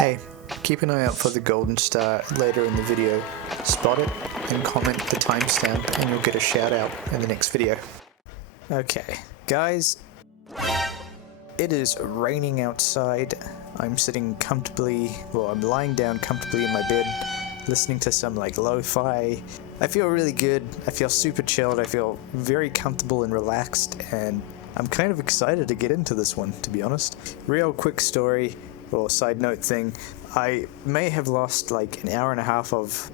Hey, keep an eye out for the golden star later in the video. Spot it and comment the timestamp and you'll get a shout out in the next video. Okay, guys, it is raining outside. I'm sitting comfortably, well, I'm lying down comfortably in my bed, listening to some like lo-fi. I feel really good, I feel super chilled, I feel very comfortable and relaxed, and I'm kind of excited to get into this one, to be honest. Real quick story, or side note thing, I may have lost like an hour and a half of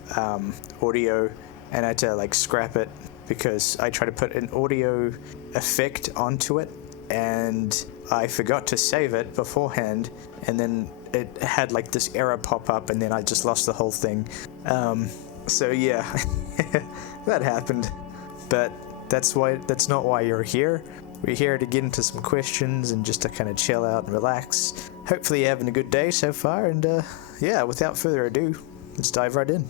audio, and I had to like scrap it because I tried to put an audio effect onto it, and I forgot to save it beforehand, and then it had like this error pop up, and then I just lost the whole thing. So yeah, that happened, but that's not why you're here. We're here to get into some questions and just to kind of chill out and relax. Hopefully you're having a good day so far, and yeah, without further ado, let's dive right in.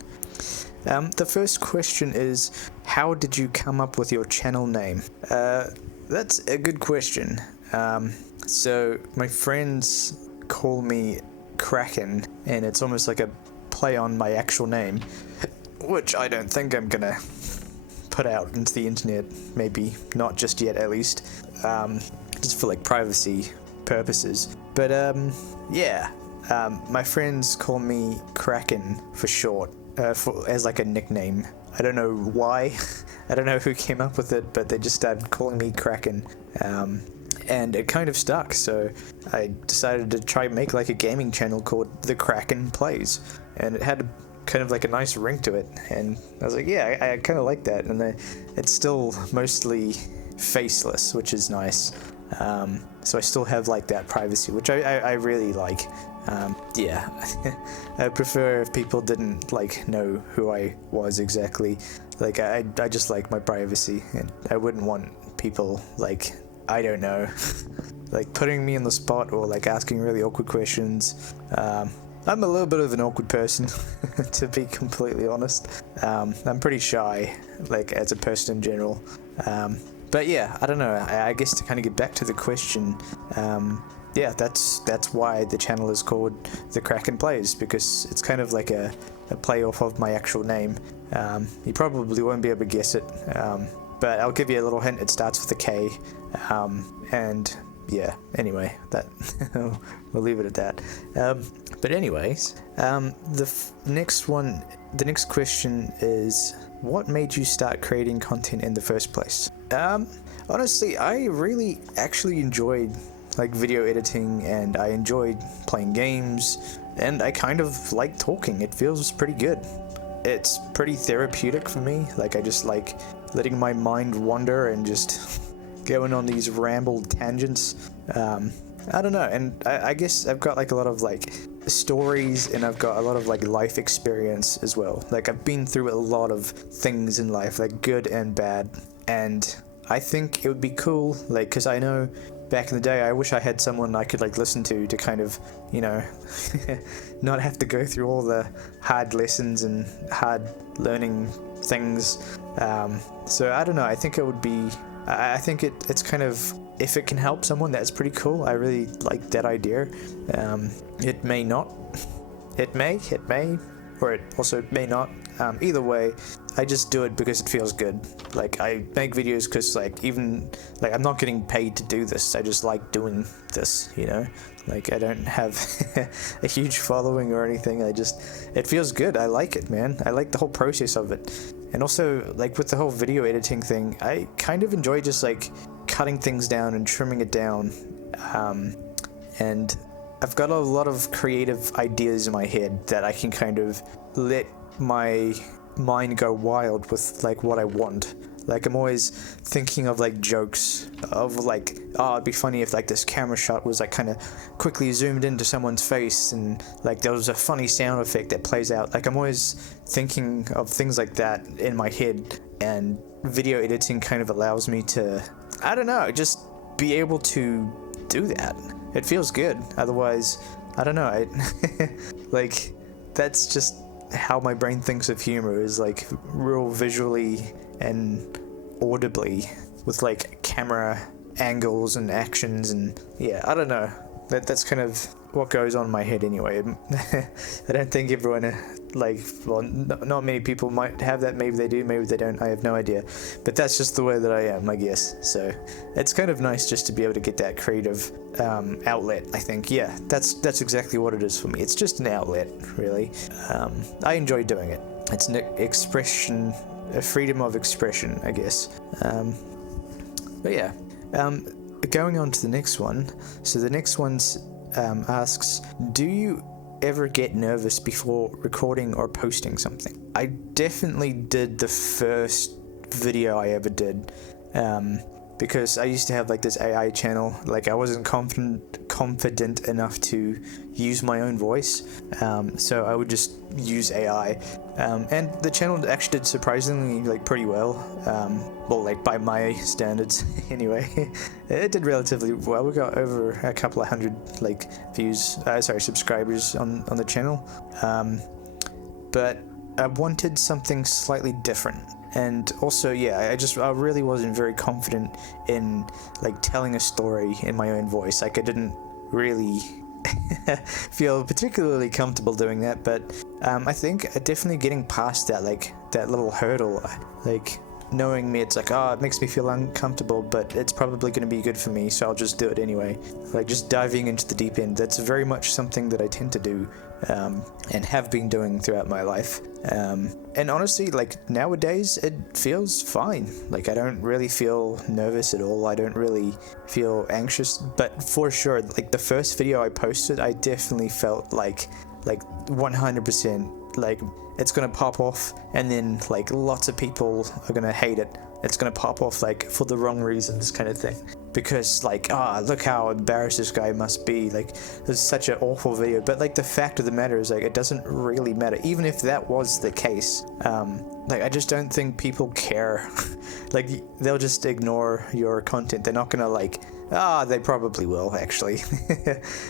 The first question is, how did you come up with your channel name? That's a good question. So my friends call me Kraken, and it's almost like a play on my actual name, which I don't think I'm gonna put out into the internet, maybe not just yet at least, just for like privacy purposes. But yeah, my friends call me Kraken for short, as like a nickname. I don't know why, I don't know who came up with it, but they just started calling me Kraken, and it kind of stuck, so I decided to try and make like a gaming channel called The Kraken Plays, and it had kind of like a nice ring to it, and I was like, yeah, I kind of like that, and it's still mostly faceless, which is nice, so I still have like that privacy, which I really like. Yeah, I prefer if people didn't like know who I was exactly. Like I just like my privacy, and I wouldn't want people like, I don't know, like putting me in the spot or like asking really awkward questions. I'm a little bit of an awkward person, to be completely honest. I'm pretty shy, like as a person in general. But yeah, I don't know. I guess to kind of get back to the question, yeah, that's why the channel is called The Kraken Plays, because it's kind of like a play off of my actual name. You probably won't be able to guess it, but I'll give you a little hint. It starts with a K, and yeah, anyway, that we'll leave it at that. But anyways, the next question is, what made you start creating content in the first place? Honestly, I really actually enjoyed like video editing, and I enjoyed playing games, and I kind of like talking. It feels pretty good. It's pretty therapeutic for me. Like I just like letting my mind wander and just going on these rambled tangents. I don't know, and I guess I've got like a lot of like stories, and I've got a lot of like life experience as well. Like I've been through a lot of things in life, like good and bad, and I think it would be cool, like, because I know back in the day I wish I had someone I could like listen to kind of, you know, not have to go through all the hard lessons and hard learning things. So I don't know, I think it would be, I think it's kind of, if it can help someone, that's pretty cool. I really like that idea. It may not. It may, or it also may not. Either way, I just do it because it feels good. Like I make videos because like even like I'm not getting paid to do this. I just like doing this, you know. Like I don't have a huge following or anything. It feels good. I like it, man. I like the whole process of it. And also like with the whole video editing thing, I kind of enjoy just like cutting things down and trimming it down. And I've got a lot of creative ideas in my head that I can kind of let my mind go wild with like what I want. Like I'm always thinking of like jokes of like, oh, it'd be funny if like this camera shot was like kind of quickly zoomed into someone's face, and like there was a funny sound effect that plays out. Like I'm always thinking of things like that in my head, and video editing kind of allows me to, I don't know, just be able to do that. It feels good. Otherwise, I don't know, like that's just how my brain thinks of humor, is like real visually and audibly with like camera angles and actions, and yeah, I don't know, that's kind of what goes on in my head anyway. I don't think everyone, like, well, not many people might have that. Maybe they do, maybe they don't. I have no idea. But that's just the way that I am, I guess. So it's kind of nice just to be able to get that creative outlet, I think. Yeah, that's exactly what it is for me. It's just an outlet, really. I enjoy doing it. It's an expression, a freedom of expression, I guess. But yeah. Going on to the next one. So the next one's asks, do you ever get nervous before recording or posting something? I definitely did the first video I ever did, because I used to have like this AI channel. Like I wasn't confident enough to use my own voice, so I would just use AI, and the channel actually did surprisingly like pretty well. Well, like by my standards anyway. It did relatively well. We got over a couple of hundred like subscribers on the channel, but I wanted something slightly different. And also, yeah, I really wasn't very confident in like telling a story in my own voice. Like I didn't really feel particularly comfortable doing that, but I think definitely getting past that, like that little hurdle, like knowing me, it's like, oh, it makes me feel uncomfortable, but it's probably going to be good for me, so I'll just do it anyway. Like just diving into the deep end, that's very much something that I tend to do, and have been doing throughout my life. And honestly, like nowadays, it feels fine. Like I don't really feel nervous at all. I don't really feel anxious, but for sure, like the first video I posted, I definitely felt like 100%, like it's gonna pop off, and then like lots of people are gonna hate it. It's gonna pop off like for the wrong reasons, kind of thing. Because like, look how embarrassed this guy must be. Like, this is such an awful video. But like the fact of the matter is, like, it doesn't really matter. Even if that was the case, like I just don't think people care. Like they'll just ignore your content. They're not gonna like. They probably will actually.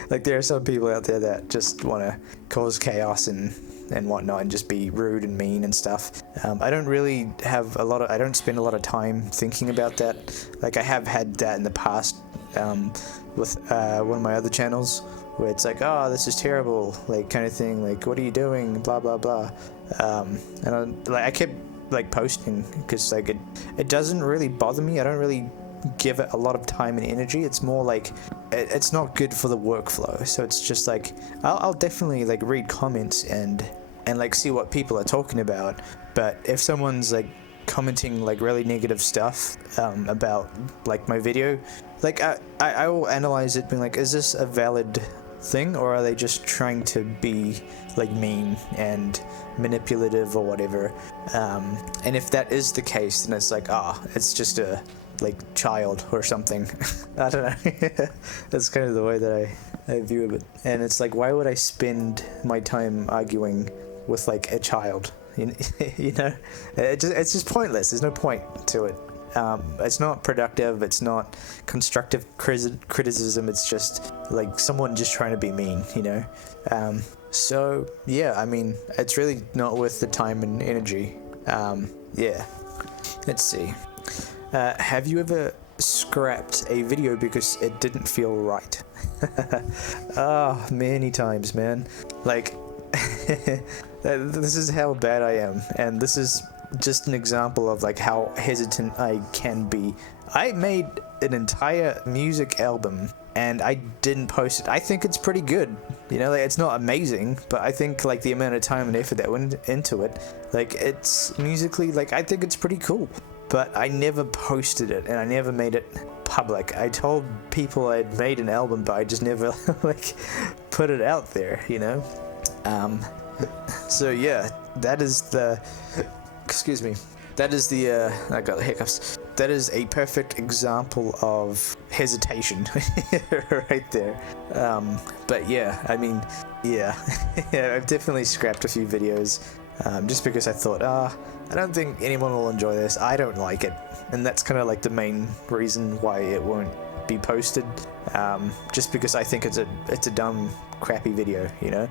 Like there are some people out there that just want to cause chaos and whatnot, and just be rude and mean and stuff. I don't really have I don't spend a lot of time thinking about that. Like I have had that in the past, with one of my other channels, where it's like, oh, this is terrible, like kind of thing, like what are you doing, blah blah blah. And I kept like posting, because like it doesn't really bother me. I don't really give it a lot of time and energy. It's more like it's not good for the workflow, so it's just like I'll definitely like read comments and like see what people are talking about. But if someone's like commenting like really negative stuff about like my video, like I will analyze it being like, is this a valid thing, or are they just trying to be like mean and manipulative or whatever? And if that is the case, then it's like, it's just a like child or something. I don't know. That's kind of the way that I view it. And it's like, why would I spend my time arguing with like a child? You know, it's just pointless. There's no point to it. It's not productive. It's not constructive criticism. It's just like someone just trying to be mean, you know? So yeah, I mean, it's really not worth the time and energy. Yeah. Let's see. Have you ever scrapped a video because it didn't feel right? Many times, man. Like, this is how bad I am, and this is just an example of like how hesitant I can be. I made an entire music album and I didn't post it. I think it's pretty good, you know, like it's not amazing, but I think like the amount of time and effort that went into it, like it's musically, like I think it's pretty cool. But I never posted it, and I never made it public. I told people I'd made an album, but I just never like put it out there, you know? So yeah, that is the, excuse me, that is the, I got the hiccups. That is a perfect example of hesitation right there. But yeah, I mean, yeah, I've definitely scrapped a few videos, just because I thought, I don't think anyone will enjoy this. I don't like it. And that's kind of like the main reason why it won't be posted. Just because I think it's a dumb, crappy video, you know?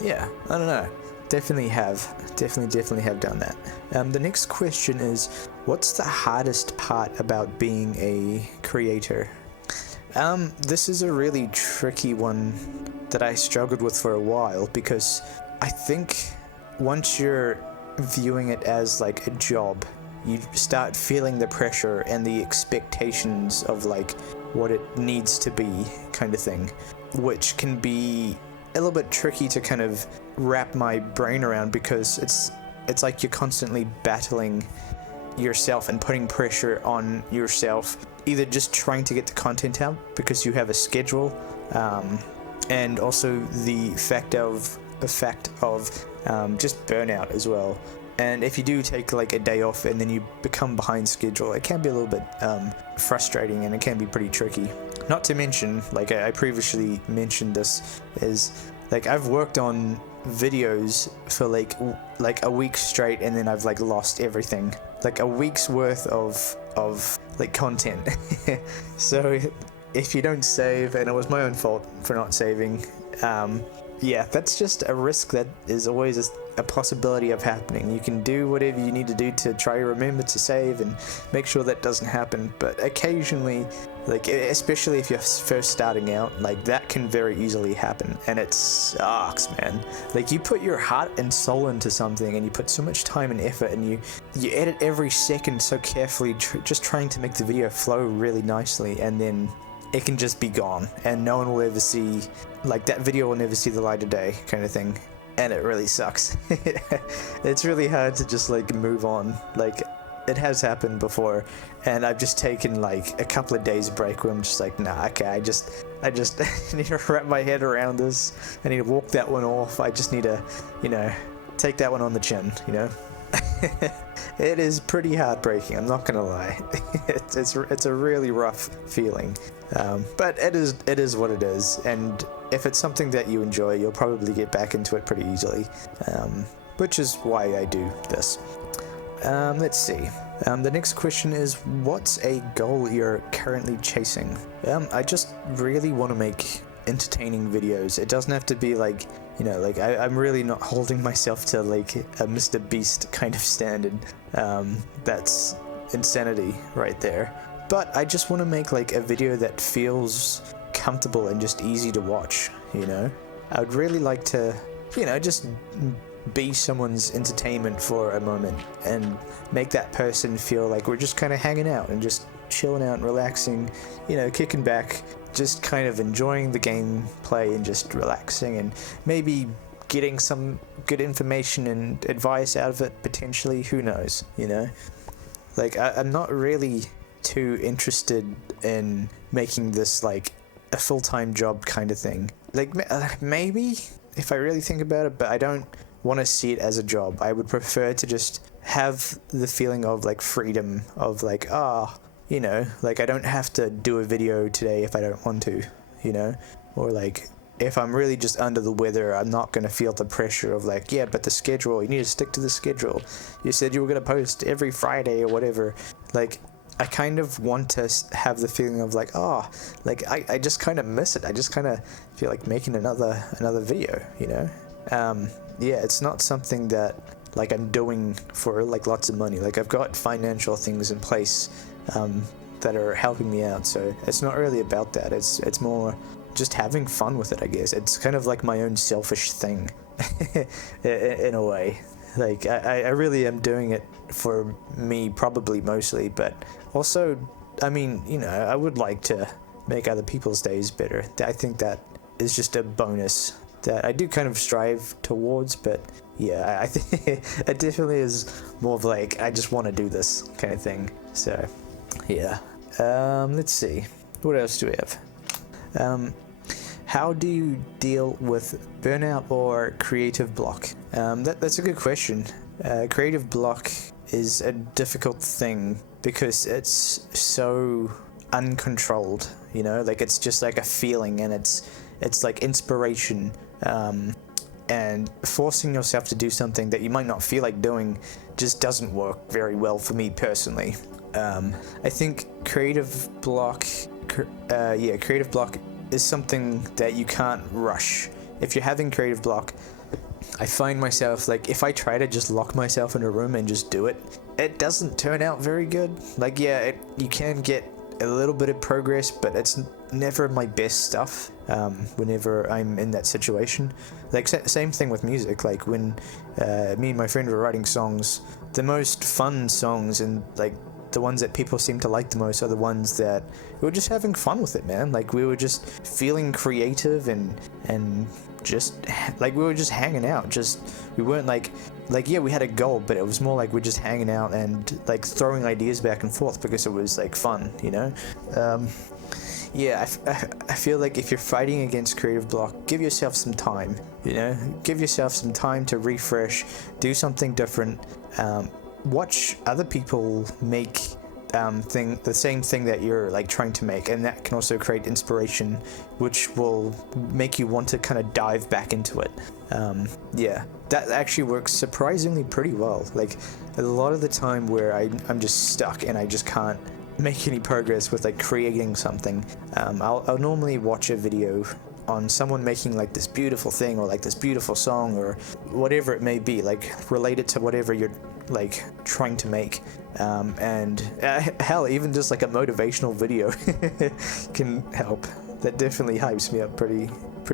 Yeah, I don't know. Definitely have done that. The next question is, what's the hardest part about being a creator? This is a really tricky one that I struggled with for a while, because I think once you're viewing it as like a job, you start feeling the pressure and the expectations of like what it needs to be, kind of thing, which can be a little bit tricky to kind of wrap my brain around, because it's like you're constantly battling yourself and putting pressure on yourself, either just trying to get the content out because you have a schedule, and also the fact of just burnout as well. And if you do take like a day off and then you become behind schedule, it can be a little bit frustrating, and it can be pretty tricky. Not to mention, like I previously mentioned, this is like I've worked on videos for like a week straight, and then I've like lost everything, like a week's worth of like content. So if you don't save, and it was my own fault for not saving, yeah, that's just a risk that is always a possibility of happening. You can do whatever you need to do to try to remember to save and make sure that doesn't happen, but occasionally, like especially if you're first starting out, like that can very easily happen, and it sucks, man. Like you put your heart and soul into something, and you put so much time and effort, and you edit every second so carefully, just trying to make the video flow really nicely, and then it can just be gone, and no one will ever see, like that video will never see the light of day, kind of thing. And it really sucks. It's really hard to just like move on. Like it has happened before, and I've just taken like a couple of days break where I'm just like, nah, okay, I just need to wrap my head around this. I need to walk that one off. I just need to, take that one on the chin, It is pretty heartbreaking, I'm not gonna lie. It's a really rough feeling, but it is what it is, and if it's something that you enjoy, you'll probably get back into it pretty easily, which is why I do this. Let's see. The next question is, what's a goal you're currently chasing? I just really want to make entertaining videos. It doesn't have to be like, I'm really not holding myself to like a Mr. Beast kind of standard. That's insanity right there. But I just want to make like a video that feels comfortable and just easy to watch, I would really like to, just be someone's entertainment for a moment and make that person feel like we're just kind of hanging out and just chilling out and relaxing, kicking back, just kind of enjoying the gameplay and just relaxing, and maybe getting some good information and advice out of it potentially, who knows, like I'm not really too interested in making this like a full-time job kind of thing. Like maybe if I really think about it, but I don't want to see it as a job. I would prefer to just have the feeling of like freedom, of like, like I don't have to do a video today if I don't want to, or like if I'm really just under the weather, I'm not going to feel the pressure of like, yeah, but the schedule, you need to stick to the schedule. You said you were going to post every Friday or whatever. Like I kind of want to have the feeling of like, I just kind of miss it. I just kind of feel like making another video, yeah, it's not something that like I'm doing for like lots of money. Like I've got financial things in place that are helping me out, so it's not really about that. It's more just having fun with it, I guess. It's kind of like my own selfish thing in a way. Like I really am doing it for me, probably mostly, but also, I mean, I would like to make other people's days better. I think that is just a bonus that I do kind of strive towards, but yeah, I think it definitely is more of like, I just want to do this kind of thing. So yeah, let's see, what else do we have? How do you deal with burnout or creative block? That's a good question. Creative block is a difficult thing because it's so uncontrolled, like it's just like a feeling, and it's like inspiration, and forcing yourself to do something that you might not feel like doing just doesn't work very well for me personally. I think creative block is something that you can't rush. If you're having creative block, I find myself like, if I try to just lock myself in a room and just do it, it doesn't turn out very good. Like, yeah, you can get a little bit of progress, but it's never my best stuff. Whenever I'm in that situation, like same thing with music. Like when me and my friend were writing songs, the most fun songs and like the ones that people seem to like the most are the ones that we were just having fun with it, man. Like we were just feeling creative and just like we were just hanging out. Just we weren't like yeah, we had a goal, but it was more like we're just hanging out and like throwing ideas back and forth because it was like fun, you know. Yeah, I feel like if you're fighting against creative block, give yourself some time, you know, give yourself some time to refresh, do something different, watch other people make the same thing that you're like trying to make, and that can also create inspiration, which will make you want to kind of dive back into it. Yeah, that actually works surprisingly pretty well. Like a lot of the time where I'm just stuck and I just can't make any progress with like creating something, I'll normally watch a video on someone making like this beautiful thing or like this beautiful song or whatever it may be, like related to whatever you're like trying to make, and hell, even just like a motivational video can help. That definitely hypes me up pretty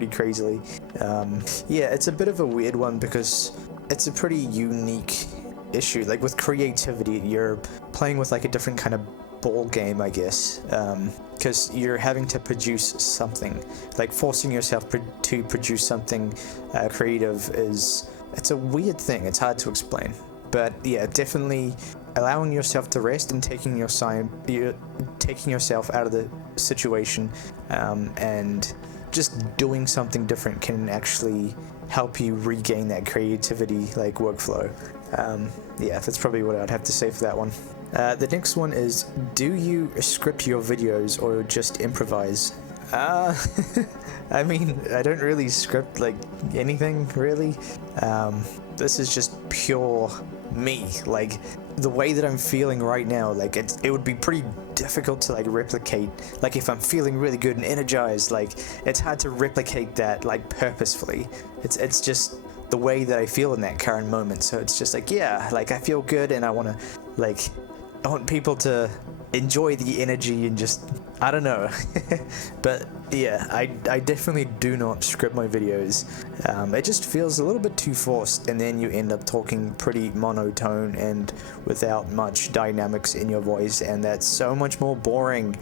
crazily. Yeah, it's a bit of a weird one because it's a pretty unique issue. Like with creativity, you're playing with like a different kind of ball game, I guess, because you're having to produce something. Like forcing yourself to produce something creative it's a weird thing. It's hard to explain, but yeah, definitely allowing yourself to rest and taking yourself out of the situation, and just doing something different can actually help you regain that creativity like workflow. Yeah, that's probably what I'd have to say for that one. The next one is, do you script your videos or just improvise? I mean, I don't really script like anything really. This is just pure me. Like the way that I'm feeling right now, like it would be pretty difficult to like replicate. Like if I'm feeling really good and energized, like it's hard to replicate that like purposefully. It's just the way that I feel in that current moment. So it's just like, yeah, like I feel good and I want people to enjoy the energy and just, I don't know. But yeah, I definitely do not script my videos. It just feels a little bit too forced, and then you end up talking pretty monotone and without much dynamics in your voice, and that's so much more boring.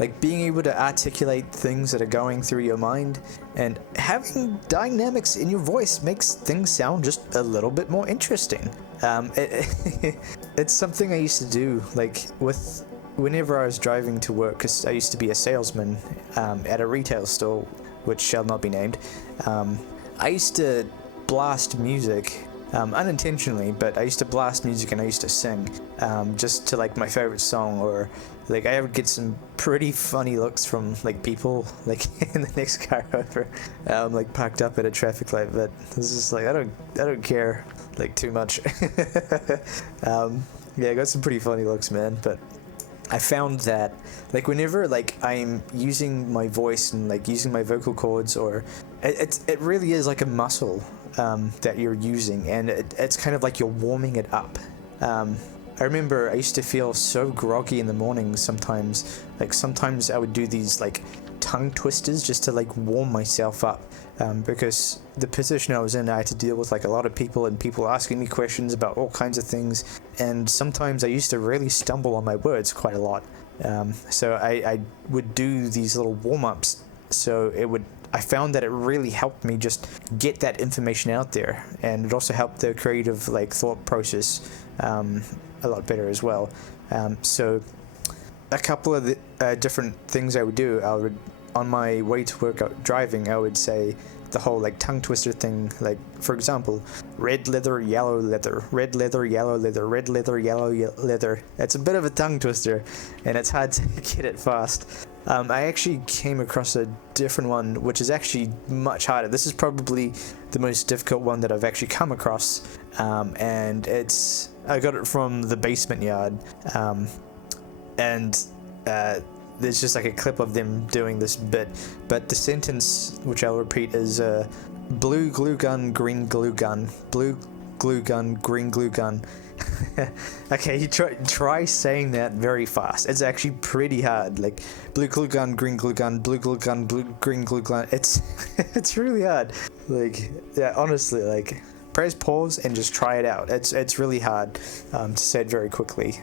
Like being able to articulate things that are going through your mind and having dynamics in your voice makes things sound just a little bit more interesting. It's something I used to do, like whenever I was driving to work, because I used to be a salesman at a retail store, which shall not be named. I used to blast music, unintentionally, but I used to blast music and I used to sing, just to like my favorite song, or like I would get some pretty funny looks from like people like in the next car over, like parked up at a traffic light. But this is like I don't care like too much. Yeah, I got some pretty funny looks, man. But I found that like whenever like I'm using my voice and like using my vocal cords, or it really is like a muscle that you're using, and it's kind of like you're warming it up. I remember I used to feel so groggy in the mornings sometimes. Like sometimes I would do these like tongue twisters just to like warm myself up, because the position I was in, I had to deal with like a lot of people and people asking me questions about all kinds of things, and sometimes I used to really stumble on my words quite a lot. So I would do these little warm-ups, so I found that it really helped me just get that information out there, and it also helped the creative like thought process a lot better as well. So a couple of the different things I would do, on my way to work out driving, I would say the whole like tongue twister thing, like for example, red leather, yellow leather, red leather, yellow leather, red leather, yellow leather. It's a bit of a tongue twister and it's hard to get it fast. I actually came across a different one which is actually much harder. This is probably the most difficult one that I've actually come across, and I got it from the Basement Yard, and there's just like a clip of them doing this bit, but the sentence, which I'll repeat, is blue glue gun, green glue gun, blue glue gun, green glue gun. Okay, you try saying that very fast. It's actually pretty hard. Like blue glue gun, green glue gun, blue glue gun, green glue gun. It's it's really hard. Like, yeah, honestly, like press pause and just try it out. It's really hard to say it very quickly.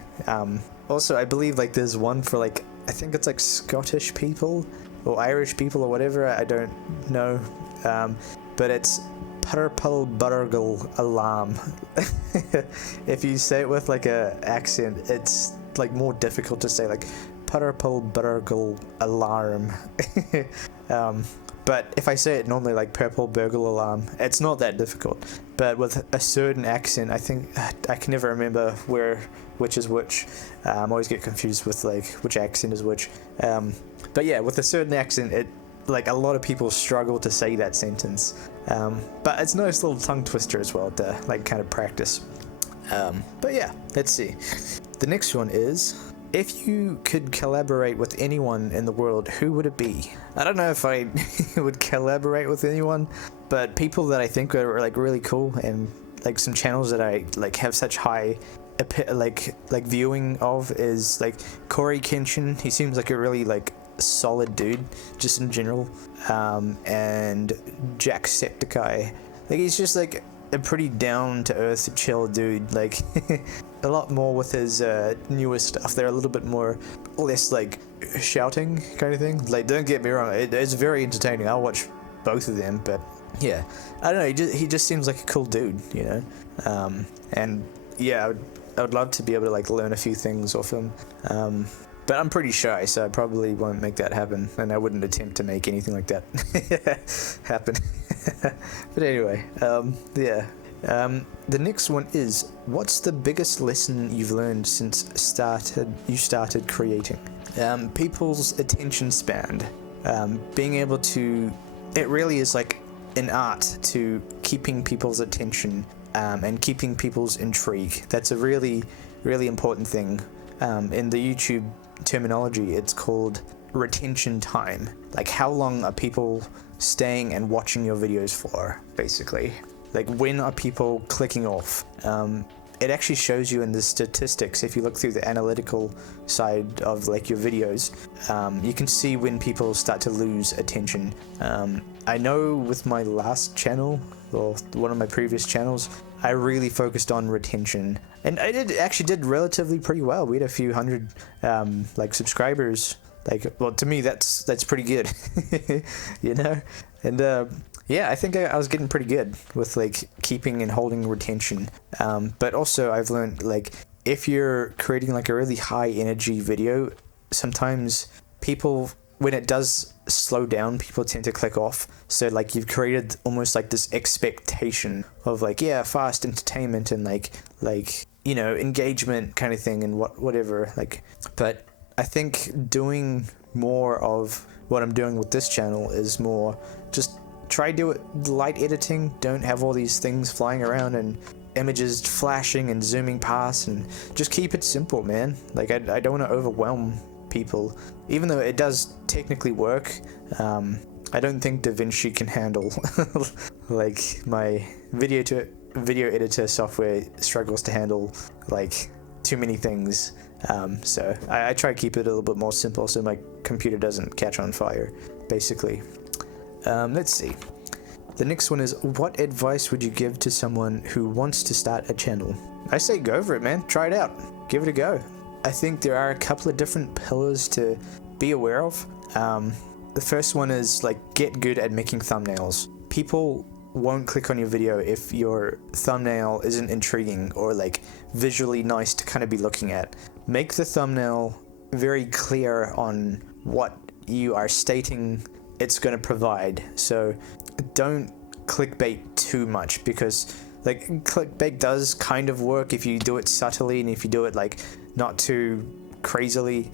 Also, I believe like there's one for like, I think it's like Scottish people or Irish people or whatever. I don't know, but it's purple burgle alarm. If you say it with like a accent, it's like more difficult to say, like purple burgle alarm. But if I say it normally, like purple burgle alarm, it's not that difficult. But with a certain accent, I think I can never remember which is which. I always get confused with like which accent is which. But yeah, with a certain accent, it like a lot of people struggle to say that sentence. But it's a nice little tongue twister as well to like kind of practice. But yeah, let's see. The next one is, if you could collaborate with anyone in the world, who would it be? I don't know if I would collaborate with anyone, but people that I think are like really cool and like some channels that I like have such high like viewing of is like Corey Kenshin. He seems like a really like solid dude just in general, and Jacksepticeye. Like he's just like a pretty down to earth chill dude. Like a lot more with his newest stuff. They're a little bit more less like shouting kind of thing. Like don't get me wrong, it's very entertaining. I'll watch both of them, but yeah, I don't know, he just seems like a cool dude, you know. And yeah, I would love to be able to like learn a few things off him. But I'm pretty shy, so I probably won't make that happen, and I wouldn't attempt to make anything like that happen. But anyway, yeah. The next one is, what's the biggest lesson you've learned since you started creating? People's attention span. Being able to, it really is like an art to keeping people's attention and keeping people's intrigue. That's a really, really important thing. In the YouTube terminology, it's called retention time. Like how long are people staying and watching your videos for, basically. Like when are people clicking off? It actually shows you in the statistics. If you look through the analytical side of like your videos, you can see when people start to lose attention. I know with my last channel, or one of my previous channels, I really focused on retention, and I actually did relatively pretty well. We had a few hundred like subscribers. Like, well, to me that's pretty good. You know. And yeah, I think I was getting pretty good with like keeping and holding retention. But also I've learned, like, if you're creating like a really high energy video, sometimes people, when it does slow down, people tend to click off. So like you've created almost like this expectation of like, yeah, fast entertainment and like you know, engagement kind of thing and whatever. Like, but I think doing more of what I'm doing with this channel is more just try do it light editing. Don't have all these things flying around and images flashing and zooming past, and just keep it simple, man. Like I don't want to overwhelm people, even though it does technically work. I don't think DaVinci can handle like my video editor software struggles to handle like too many things. So I try to keep it a little bit more simple so my computer doesn't catch on fire, basically. Let's see. The next one is, what advice would you give to someone who wants to start a channel? I say go for it, man. Try it out. Give it a go. I think there are a couple of different pillars to be aware of. The first one is like, get good at making thumbnails. People won't click on your video if your thumbnail isn't intriguing or like visually nice to kind of be looking at. Make the thumbnail very clear on what you are stating it's going to provide. So don't clickbait too much, because like clickbait does kind of work if you do it subtly and if you do it like not too crazily,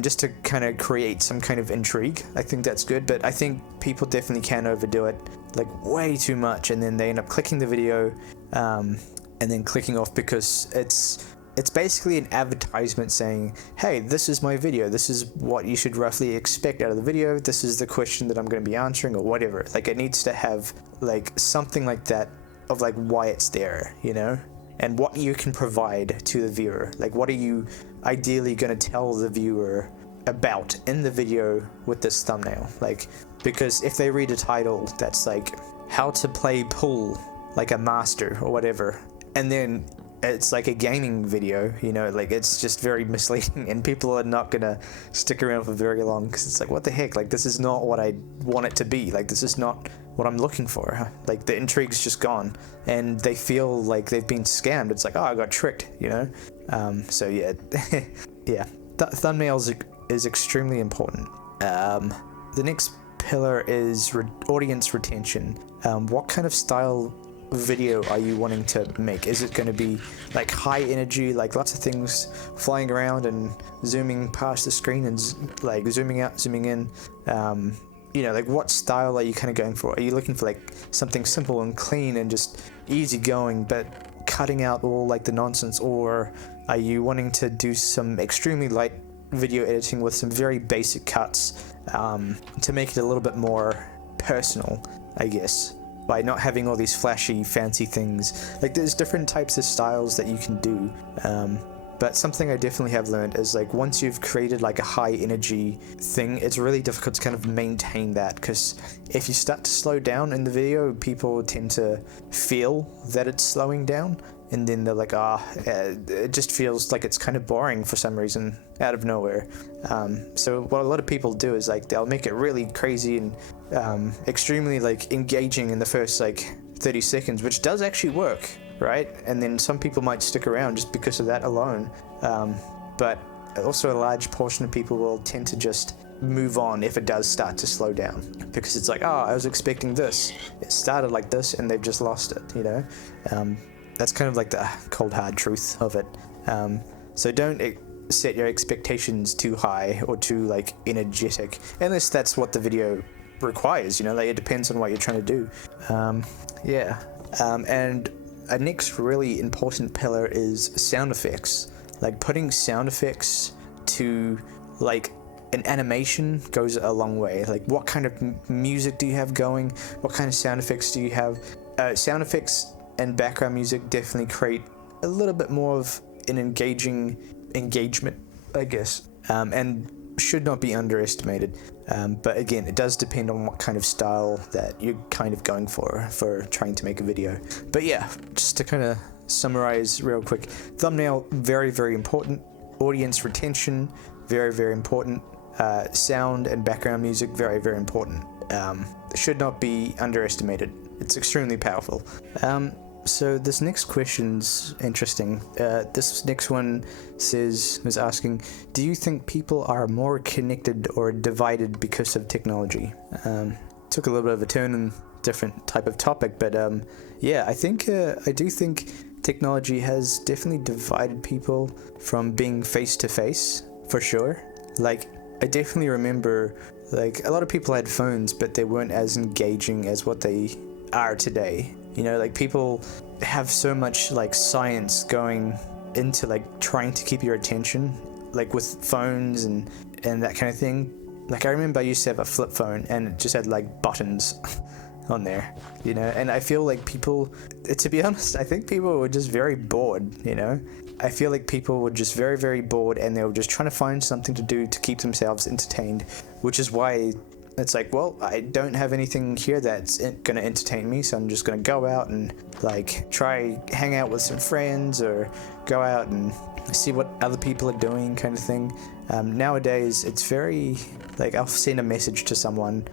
just to kind of create some kind of intrigue. I think that's good, but I think people definitely can overdo it like way too much, and then they end up clicking the video and then clicking off, because it's basically an advertisement saying, hey, this is my video, this is what you should roughly expect out of the video, this is the question that I'm going to be answering, or whatever. Like, it needs to have like something like that of like why it's there, you know, and what you can provide to the viewer. Like, what are you ideally going to tell the viewer about in the video with this thumbnail? Like, because if they read a title that's like how to play pool like a master or whatever, and then it's like a gaming video, you know, like it's just very misleading, and people are not gonna stick around for very long, because it's like, what the heck, like this is not what I want it to be, like this is not what I'm looking for. Like the intrigue's just gone, and they feel like they've been scammed. It's like, oh, I got tricked, you know. So yeah, yeah, thumbnails is extremely important. The next pillar is audience retention. What kind of style video are you wanting to make? Is it going to be like high energy, like lots of things flying around and zooming past the screen and like zooming out, zooming in? You know, like what style are you kind of going for? Are you looking for like something simple and clean and just easy going, but cutting out all like the nonsense? Or are you wanting to do some extremely light video editing with some very basic cuts to make it a little bit more personal, I guess, by not having all these flashy fancy things? Like there's different types of styles that you can do, but something I definitely have learned is like once you've created like a high energy thing, it's really difficult to kind of maintain that, because if you start to slow down in the video, people tend to feel that it's slowing down, and then they're like, it just feels like it's kind of boring for some reason out of nowhere. So what a lot of people do is like they'll make it really crazy and extremely like engaging in the first like 30 seconds, which does actually work, right? And then some people might stick around just because of that alone. But also a large portion of people will tend to just move on if it does start to slow down, because it's like, oh, I was expecting this. It started like this and they've just lost it, you know? That's kind of like the cold hard truth of it. So don't set your expectations too high or too like energetic, unless that's what the video requires, you know, like it depends on what you're trying to do. And a next really important pillar is sound effects. Like putting sound effects to like an animation goes a long way. Like what kind of music do you have going? What kind of sound effects do you have? Sound effects and background music definitely create a little bit more of an engagement, I guess, and should not be underestimated. But again, it does depend on what kind of style that you're kind of going for trying to make a video. But yeah, just to kind of summarize real quick, thumbnail, very, very important. Audience retention, very, very important. Sound and background music, very, very important. Should not be underestimated. It's extremely powerful. So this next question's interesting. This next one was asking, do you think people are more connected or divided because of technology? Took a little bit of a turn and different type of topic, but yeah, I do think technology has definitely divided people from being face to face, for sure. Like, I definitely remember, like, a lot of people had phones, but they weren't as engaging as what they are today. You know, like people have so much like science going into like trying to keep your attention, like with phones and that kind of thing. Like I remember I used to have a flip phone and it just had like buttons on there, you know, and I feel like people, to be honest, I think people were just very bored, you know. I feel like people were just very, very bored, and they were just trying to find something to do to keep themselves entertained, which is why it's like, well, I don't have anything here that's going to entertain me, so I'm just going to go out and like try hang out with some friends or go out and see what other people are doing, kind of thing. Nowadays, it's very like I'll send a message to someone,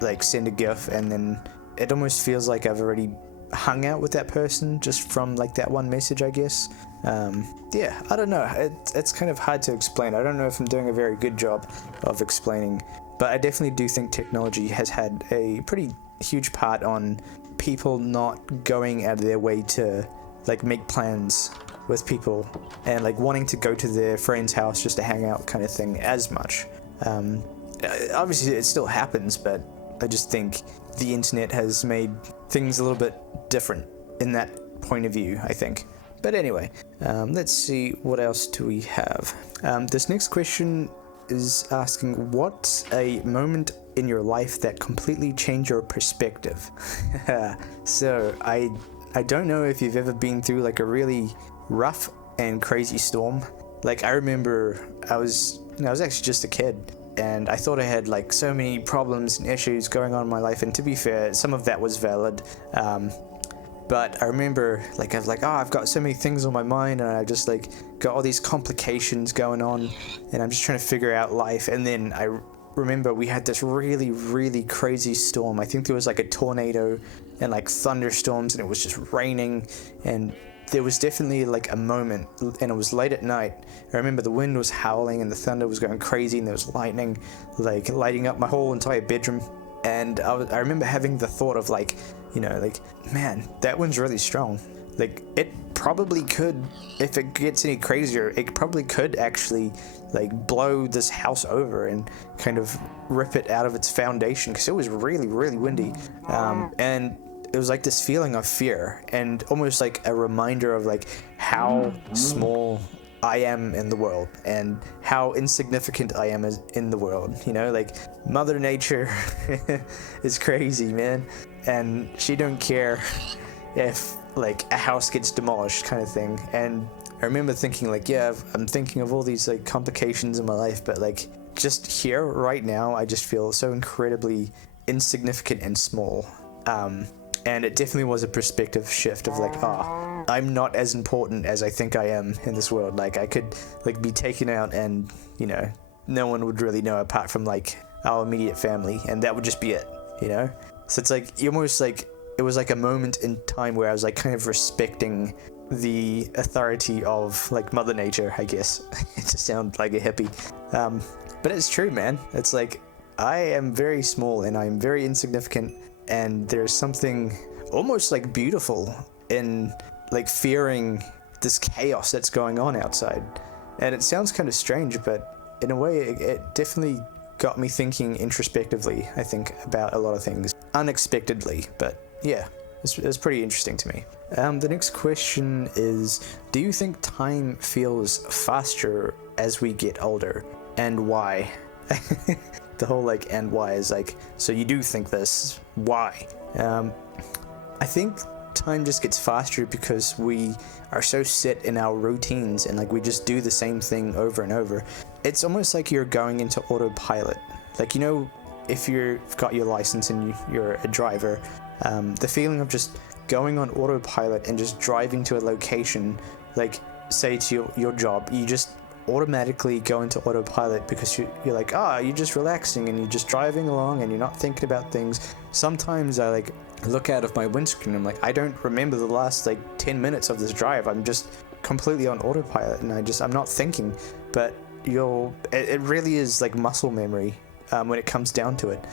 like send a GIF, and then it almost feels like I've already hung out with that person just from like that one message, I guess. Yeah, I don't know. It's kind of hard to explain. I don't know if I'm doing a very good job of explaining. But I definitely do think technology has had a pretty huge part on people not going out of their way to like make plans with people and like wanting to go to their friend's house just to hang out, kind of thing, as much. Obviously it still happens, but I just think the internet has made things a little bit different in that point of view, I think. But anyway, let's see, what else do we have? This next question is asking, what's a moment in your life that completely change your perspective? So I don't know if you've ever been through like a really rough and crazy storm. Like I remember I was actually just a kid, and I thought I had like so many problems and issues going on in my life, and to be fair, some of that was valid. But I remember like I was like, oh, I've got so many things on my mind, and I just like got all these complications going on, and I'm just trying to figure out life. And then I remember we had this really, really crazy storm. I think there was like a tornado and like thunderstorms, and it was just raining, and there was definitely like a moment, and it was late at night. I remember the wind was howling and the thunder was going crazy, and there was lightning like lighting up my whole entire bedroom. And I remember having the thought of like, you know, like, man, that wind's really strong. Like it probably could, if it gets any crazier, it probably could actually like blow this house over and kind of rip it out of its foundation, because it was really, really windy. And it was like this feeling of fear, and almost like a reminder of like how small I am in the world and how insignificant I am in the world. You know, like Mother Nature is crazy, man, and she don't care if like a house gets demolished, kind of thing. And I remember thinking like, yeah, I'm thinking of all these like complications in my life, but like just here right now, I just feel so incredibly insignificant and small. And it definitely was a perspective shift of like, oh, I'm not as important as I think I am in this world. Like I could like be taken out, and you know, no one would really know apart from like our immediate family, and that would just be it, you know? So it's like, you almost like, it was like a moment in time where I was like kind of respecting the authority of like Mother Nature, I guess. It just sounds like a hippie. But it's true, man. It's like, I am very small and I'm very insignificant, and there's something almost like beautiful in like fearing this chaos that's going on outside. And it sounds kind of strange, but in a way it definitely got me thinking introspectively, I think, about a lot of things unexpectedly. But yeah, it was pretty interesting to me. The next question is, do you think time feels faster as we get older, and why? The whole like, and why is like, so you do think this, why? I think time just gets faster because we are so set in our routines, and like we just do the same thing over and over. It's almost like you're going into autopilot. Like, you know, if you've got your license and you're a driver, the feeling of just going on autopilot and just driving to a location, like say to your job, you just automatically go into autopilot because you're like, you're just relaxing and you're just driving along and you're not thinking about things. Sometimes I like look out of my windscreen and I'm like, I don't remember the last like 10 minutes of this drive. I'm just completely on autopilot, and I'm not thinking. But it really is like muscle memory when it comes down to it.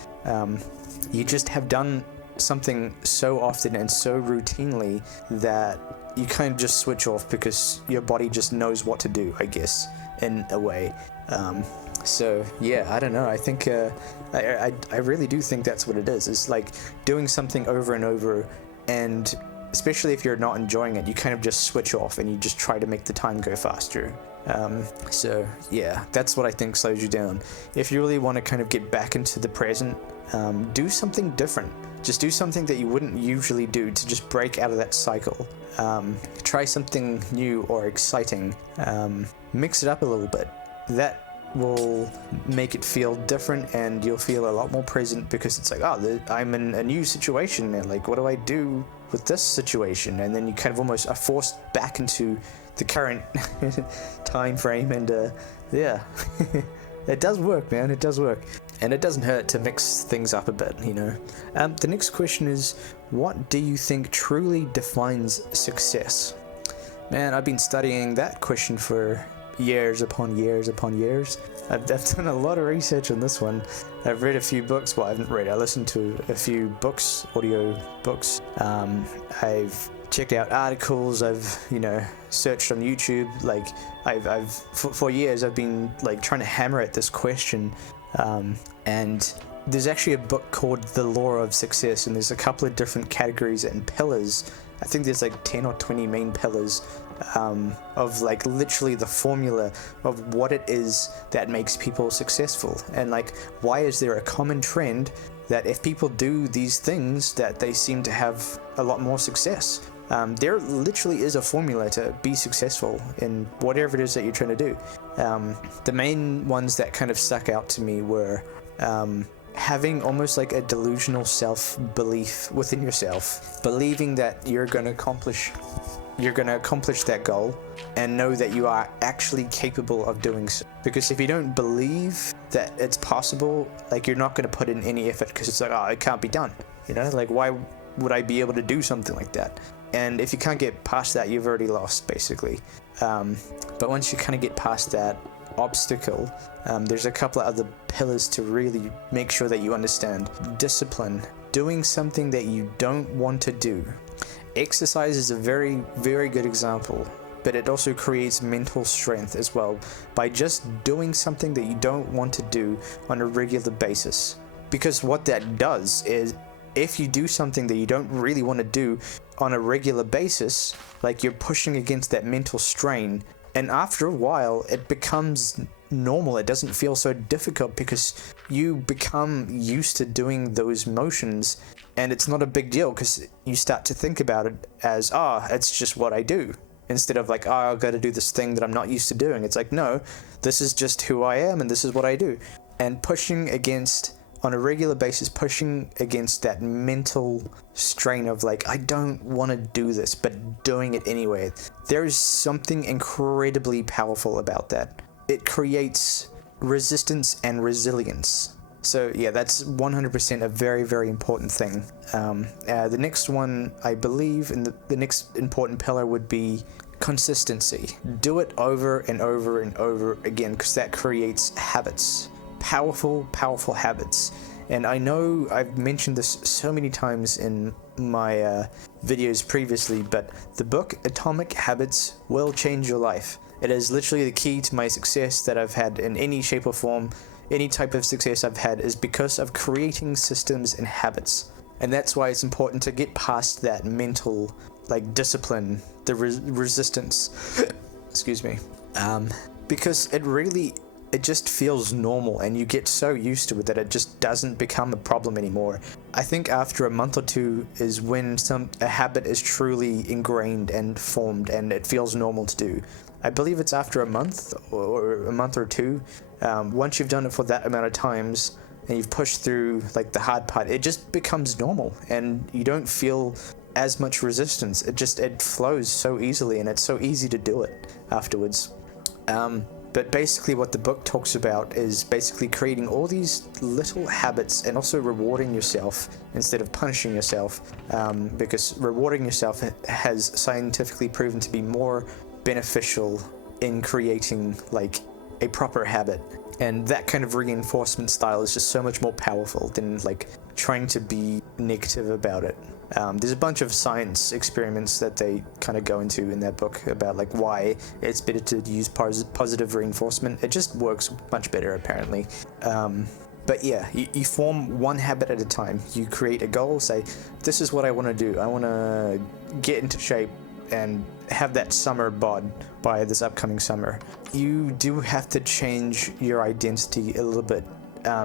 You just have done something so often and so routinely that you kind of just switch off because your body just knows what to do, I guess, in a way. So yeah, I don't know. I think I really do think that's what it is. It's like doing something over and over, and especially if you're not enjoying it, you kind of just switch off and you just try to make the time go faster. So yeah, that's what I think slows you down. If you really want to kind of get back into the present, do something different. Just do something that you wouldn't usually do to just break out of that cycle. Try something new or exciting. Mix it up a little bit. That will make it feel different, and you'll feel a lot more present, because it's like, I'm in a new situation, and like, what do I do with this situation? And then you kind of almost are forced back into the current time frame, and yeah. It does work, man. It does work. And it doesn't hurt to mix things up a bit, you know. The next question is, what do you think truly defines success? Man, I've been studying that question for years upon years upon years. I've done a lot of research on this one. I've read a few books. Well, I haven't read. I listened to a few books, audio books. I've checked out articles. I've, searched on YouTube. Like, I've for years I've been like trying to hammer at this question. And there's actually a book called The Law of Success, and there's a couple of different categories and pillars. I think there's like 10 or 20 main pillars of like literally the formula of what it is that makes people successful, and like why is there a common trend that if people do these things that they seem to have a lot more success. There literally is a formula to be successful in whatever it is that you're trying to do. The main ones that kind of stuck out to me were having almost like a delusional self-belief within yourself, believing that you're going to accomplish that goal and know that you are actually capable of doing so. Because if you don't believe that it's possible, like you're not going to put in any effort, because it's like, oh, it can't be done. You know, like why would I be able to do something like that? And if you can't get past that, you've already lost, basically. But once you kind of get past that obstacle, there's a couple of other pillars to really make sure that you understand. Discipline, doing something that you don't want to do. Exercise is a very, very good example, but it also creates mental strength as well by just doing something that you don't want to do on a regular basis. Because what that does is, if you do something that you don't really want to do on a regular basis, like you're pushing against that mental strain, and after a while it becomes normal. It doesn't feel so difficult because you become used to doing those motions, and it's not a big deal because you start to think about it as, it's just what I do, instead of like, I've got to do this thing that I'm not used to doing. It's like, no, this is just who I am and this is what I do. And on a regular basis, pushing against that mental strain of like, I don't want to do this, but doing it anyway. There is something incredibly powerful about that. It creates resistance and resilience. So yeah, that's 100% a very, very important thing. The next one, I believe, and the next important pillar would be consistency. Do it over and over and over again, because that creates habits. Powerful habits. And I know I've mentioned this so many times in my videos previously, but the book Atomic Habits will change your life. It is literally the key to my success that I've had in any shape or form. Any type of success I've had is because of creating systems and habits. And that's why it's important to get past that mental like discipline, the resistance, excuse me, because it just feels normal, and you get so used to it that it just doesn't become a problem anymore. I think after a month or two is when a habit is truly ingrained and formed, and it feels normal to do. I believe it's after a month or a month or two. Once you've done it for that amount of times and you've pushed through like the hard part, it just becomes normal, and you don't feel as much resistance. It flows so easily, and it's so easy to do it afterwards. But basically what the book talks about is basically creating all these little habits and also rewarding yourself instead of punishing yourself, because rewarding yourself has scientifically proven to be more beneficial in creating like a proper habit. And that kind of reinforcement style is just so much more powerful than like trying to be negative about it. There's a bunch of science experiments that they kind of go into in that book about like why it's better to use positive reinforcement. It just works much better apparently. But yeah, you form one habit at a time. You create a goal, say, this is what I want to do. I want to get into shape and have that summer bod by this upcoming summer. You do have to change your identity a little bit.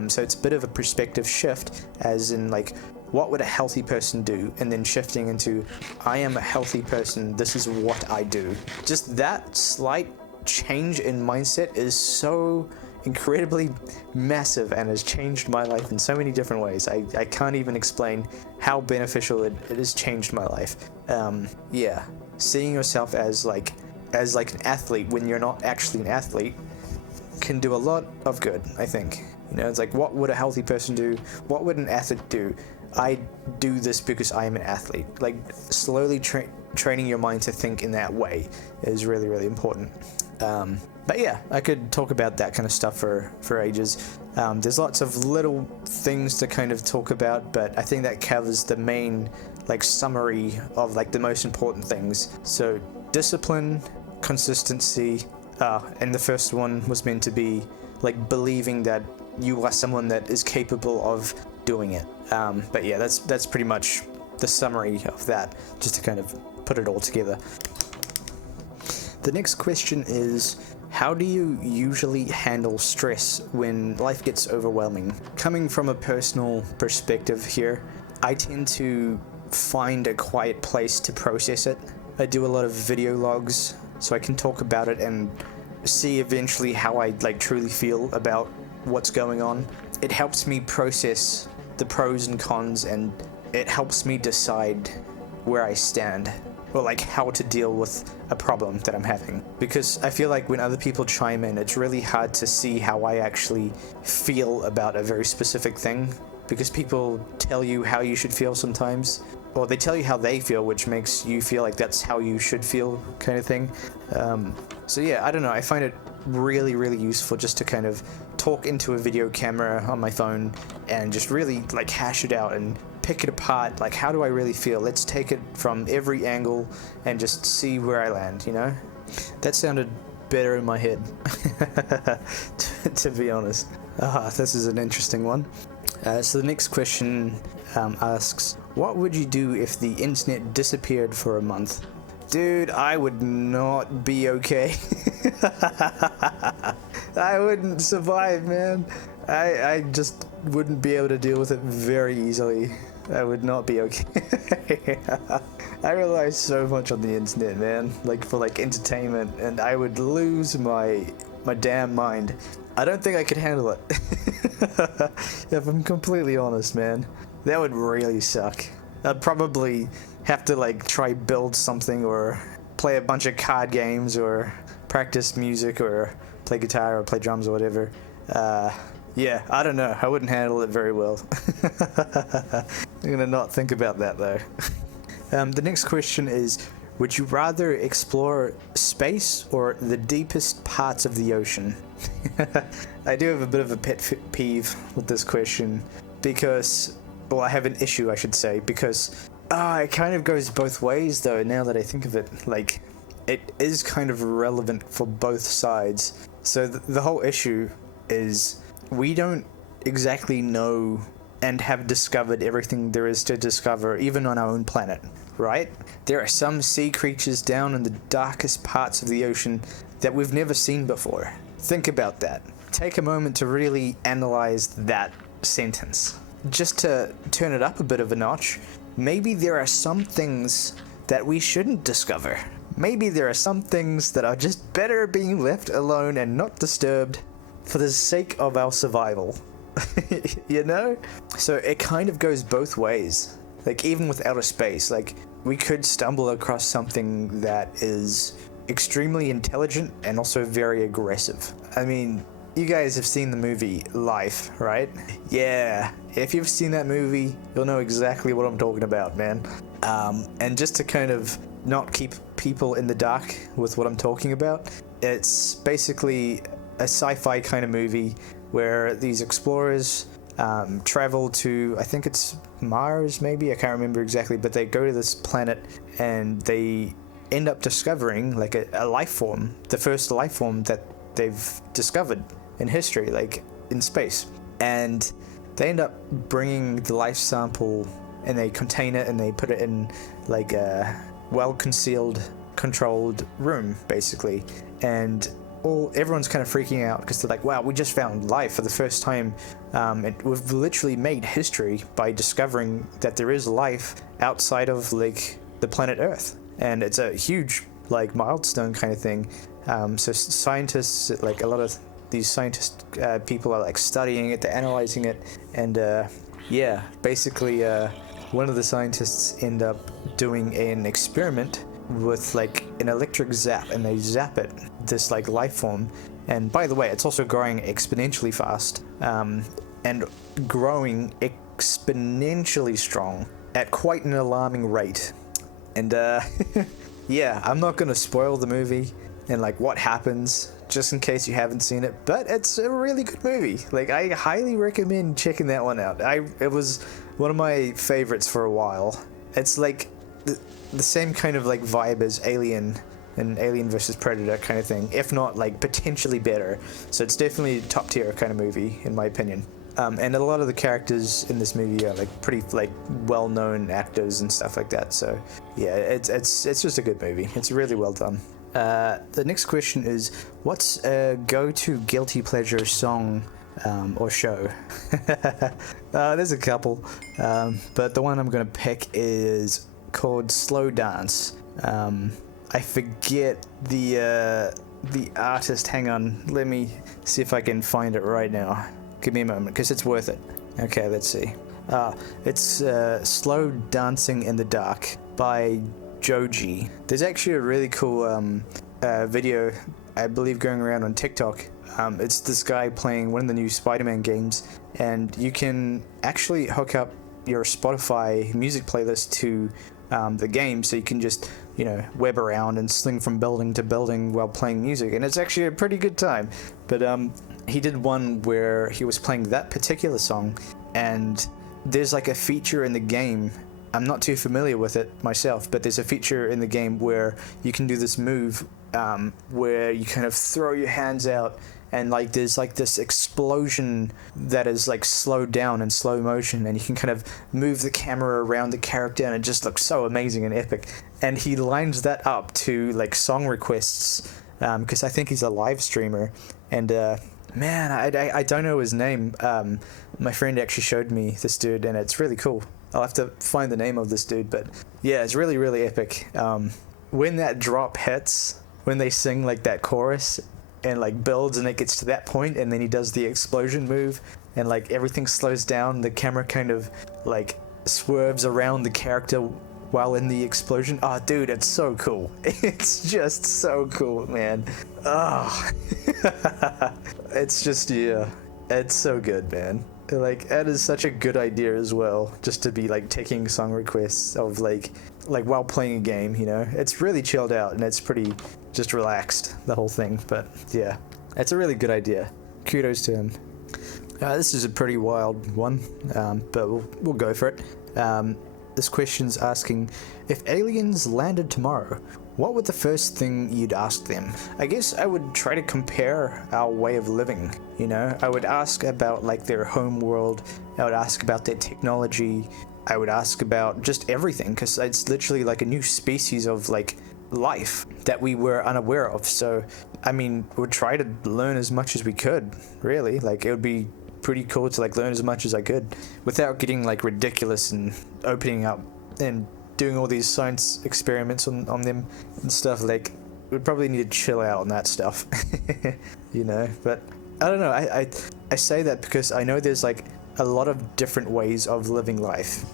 So it's a bit of a perspective shift, as in like, what would a healthy person do? And then shifting into, I am a healthy person, this is what I do. Just that slight change in mindset is so incredibly massive and has changed my life in so many different ways. I can't even explain how beneficial it has changed my life. Yeah, seeing yourself as like an athlete when you're not actually an athlete can do a lot of good, I think. You know, it's like, what would a healthy person do? What would an athlete do? I do this because I am an athlete. Like, slowly training your mind to think in that way is really, really important. But yeah, I could talk about that kind of stuff for ages. There's lots of little things to kind of talk about, but I think that covers the main like summary of like the most important things. So discipline, consistency, and the first one was meant to be like believing that you are someone that is capable of doing it. But yeah, that's pretty much the summary of that, just to kind of put it all together. The next question is, how do you usually handle stress when life gets overwhelming? Coming from a personal perspective here, I tend to find a quiet place to process it. I do a lot of video logs so I can talk about it and see eventually how I truly feel about what's going on. It helps me process the pros and cons, and it helps me decide where I stand, or how to deal with a problem that I'm having. Because I feel like when other people chime in, it's really hard to see how I actually feel about a very specific thing, because people tell you how you should feel sometimes, or they tell you how they feel, which makes you feel like that's how you should feel, kind of thing. So yeah, I don't know, I find it really, really useful just to kind of talk into a video camera on my phone and just really hash it out and pick it apart. How do I really feel? Let's take it from every angle and just see where I land, you know? That sounded better in my head, to be honest. This is an interesting one. So the next question asks, what would you do if the internet disappeared for a month? Dude, I would not be okay. I wouldn't survive, man. I just wouldn't be able to deal with it very easily. I would not be okay. I rely so much on the internet, man, for entertainment, and I would lose my damn mind. I don't think I could handle it. If I'm completely honest, man. That would really suck. I'd probably have to try build something, or play a bunch of card games, or practice music, or play guitar, or play drums, or whatever. Yeah, I don't know. I wouldn't handle it very well. I'm gonna not think about that though. The next question is, would you rather explore space or the deepest parts of the ocean? I do have a bit of a pet peeve with this question, because, well, I have an issue, I should say, because it kind of goes both ways though, now that I think of it. It is kind of relevant for both sides. So the whole issue is, we don't exactly know and have discovered everything there is to discover, even on our own planet, right? There are some sea creatures down in the darkest parts of the ocean that we've never seen before. Think about that. Take a moment to really analyze that sentence. Just to turn it up a bit of a notch, maybe there are some things that we shouldn't discover. Maybe there are some things that are just better being left alone and not disturbed for the sake of our survival. You know? So it kind of goes both ways. Even with outer space, we could stumble across something that is extremely intelligent and also very aggressive. I mean, you guys have seen the movie Life, right? Yeah, if you've seen that movie, you'll know exactly what I'm talking about, man. And just to kind of not keep people in the dark with what I'm talking about, it's basically a sci-fi kind of movie where these explorers travel to, I think it's Mars maybe, I can't remember exactly, but they go to this planet and they end up discovering a life form, the first life form that they've discovered in history, in space. And they end up bringing the life sample and they contain it and they put it in a well-concealed, controlled room, basically. And everyone's kind of freaking out because they're like, wow, we just found life for the first time. We've literally made history by discovering that there is life outside of the planet Earth. And it's a huge milestone kind of thing. So scientists, a lot of these scientist people are studying it, they're analyzing it, and yeah, basically one of the scientists end up doing an experiment with an electric zap, and they zap it, this life form. And by the way, it's also growing exponentially fast, and growing exponentially strong at quite an alarming rate. And yeah, I'm not gonna spoil the movie and what happens, just in case you haven't seen it, but it's a really good movie. I highly recommend checking that one out. It was one of my favorites for a while. It's the same kind of vibe as Alien and Alien vs Predator kind of thing, if not potentially better. So it's definitely a top tier kind of movie in my opinion. And a lot of the characters in this movie are pretty well-known actors and stuff like that. So yeah, it's just a good movie. It's really well done. The next question is, what's a go-to guilty pleasure song or show? There's a couple, but the one I'm gonna pick is called Slow Dance. I forget the artist. Hang on, let me see if I can find it right now. Give me a moment, because it's worth it. Okay, let's see. It's Slow Dancing in the Dark by Joji. There's actually a really cool video, I believe, going around on TikTok. It's this guy playing one of the new Spider-Man games, and you can actually hook up your Spotify music playlist to the game, so you can just, you know, web around and sling from building to building while playing music, and it's actually a pretty good time. But he did one where he was playing that particular song, and there's like a feature in the game. I'm not too familiar with it myself, but there's a feature in the game where you can do this move where you kind of throw your hands out, and like there's like this explosion that is like slowed down in slow motion, and you can kind of move the camera around the character, and it just looks so amazing and epic. And he lines that up to like song requests, because I think he's a live streamer, and man, I don't know his name. My friend actually showed me this dude, and it's really cool. I'll have to find the name of this dude, but yeah, it's really, really epic. When that drop hits, when they sing like that chorus and like builds and it gets to that point, and then he does the explosion move, and like everything slows down, the camera kind of like swerves around the character while in the explosion. Oh, dude, it's so cool. It's just so cool, man. Oh, it's just, yeah, it's so good, man. Like, that is such a good idea as well, just to be like taking song requests of like while playing a game, you know. It's really chilled out, and it's pretty just relaxed, the whole thing. But yeah, it's a really good idea. Kudos to him. This is a pretty wild one, but we'll go for it. This question's asking, if aliens landed tomorrow, what would the first thing you'd ask them? I guess I would try to compare our way of living, you know? I would ask about like their home world, I would ask about their technology, I would ask about just everything, because it's literally like a new species of like life that we were unaware of. So, I mean, we'd try to learn as much as we could, really. Like, it would be pretty cool to like learn as much as I could without getting like ridiculous and opening up and doing all these science experiments on them and stuff. Like, we'd probably need to chill out on that stuff. You know. But I don't know, I say that because I know there's like a lot of different ways of living life.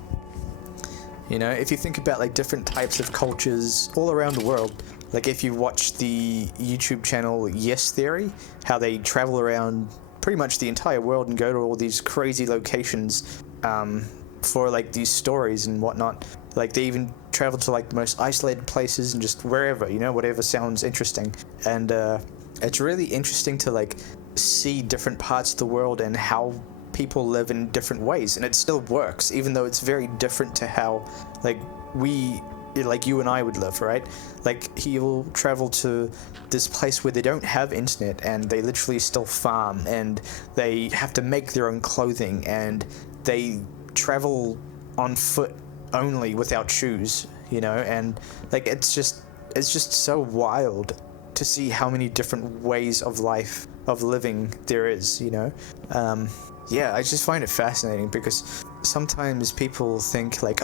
You know, if you think about like different types of cultures all around the world, like if you watch the YouTube channel Yes Theory, how they travel around pretty much the entire world and go to all these crazy locations for like these stories and whatnot. Like, they even travel to like the most isolated places and just wherever, you know, whatever sounds interesting. And it's really interesting to like see different parts of the world and how people live in different ways, and it still works, even though it's very different to how like you and I would live, right? Like, he will travel to this place where they don't have internet, and they literally still farm, and they have to make their own clothing, and they travel on foot only without shoes, you know. And like, it's just so wild to see how many different ways of life, of living there is, you know. Yeah, I just find it fascinating, because sometimes people think like,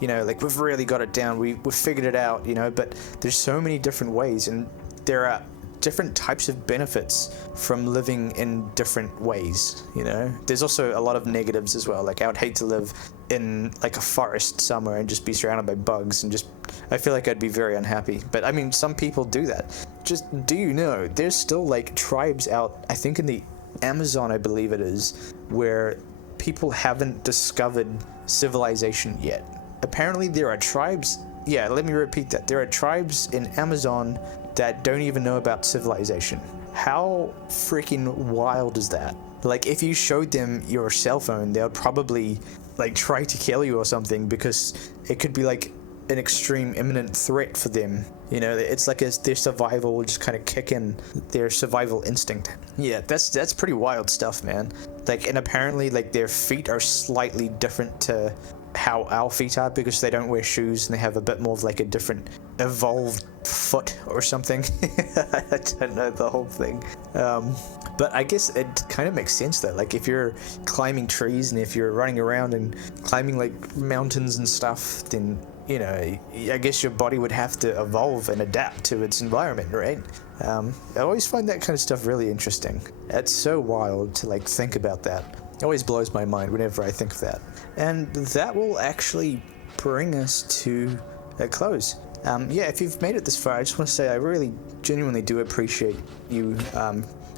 you know, like, we've really got it down, we've figured it out, you know, but there's so many different ways, and there are different types of benefits from living in different ways, you know. There's also a lot of negatives as well. Like, I would hate to live in like a forest somewhere and just be surrounded by bugs, and just, I feel like I'd be very unhappy. But I mean, some people do that. Just, do you know, there's still like tribes out, I think in the Amazon, I believe it is, where people haven't discovered civilization yet. Apparently there are tribes, yeah, let me repeat that, there are tribes in Amazon that don't even know about civilization. How freaking wild is that? Like, if you showed them your cell phone, they would probably like try to kill you or something, because it could be like an extreme imminent threat for them. You know, it's like their survival will just kind of kick in, their survival instinct. Yeah, that's pretty wild stuff, man. Like, and apparently like their feet are slightly different to how our feet are, because they don't wear shoes and they have a bit more of like a different evolved foot or something. I don't know the whole thing. But I guess it kind of makes sense though. Like if you're climbing trees and if you're running around and climbing like mountains and stuff, then you know, I guess your body would have to evolve and adapt to its environment, right? I always find that kind of stuff really interesting. It's so wild to like think about that. It always blows my mind whenever I think of that. And that will actually bring us to a close. Yeah, if you've made it this far, I just want to say I really genuinely do appreciate you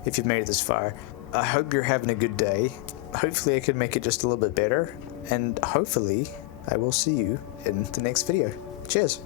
if you've made it this far. I hope you're having a good day. Hopefully I can make it just a little bit better. And hopefully I will see you in the next video. Cheers!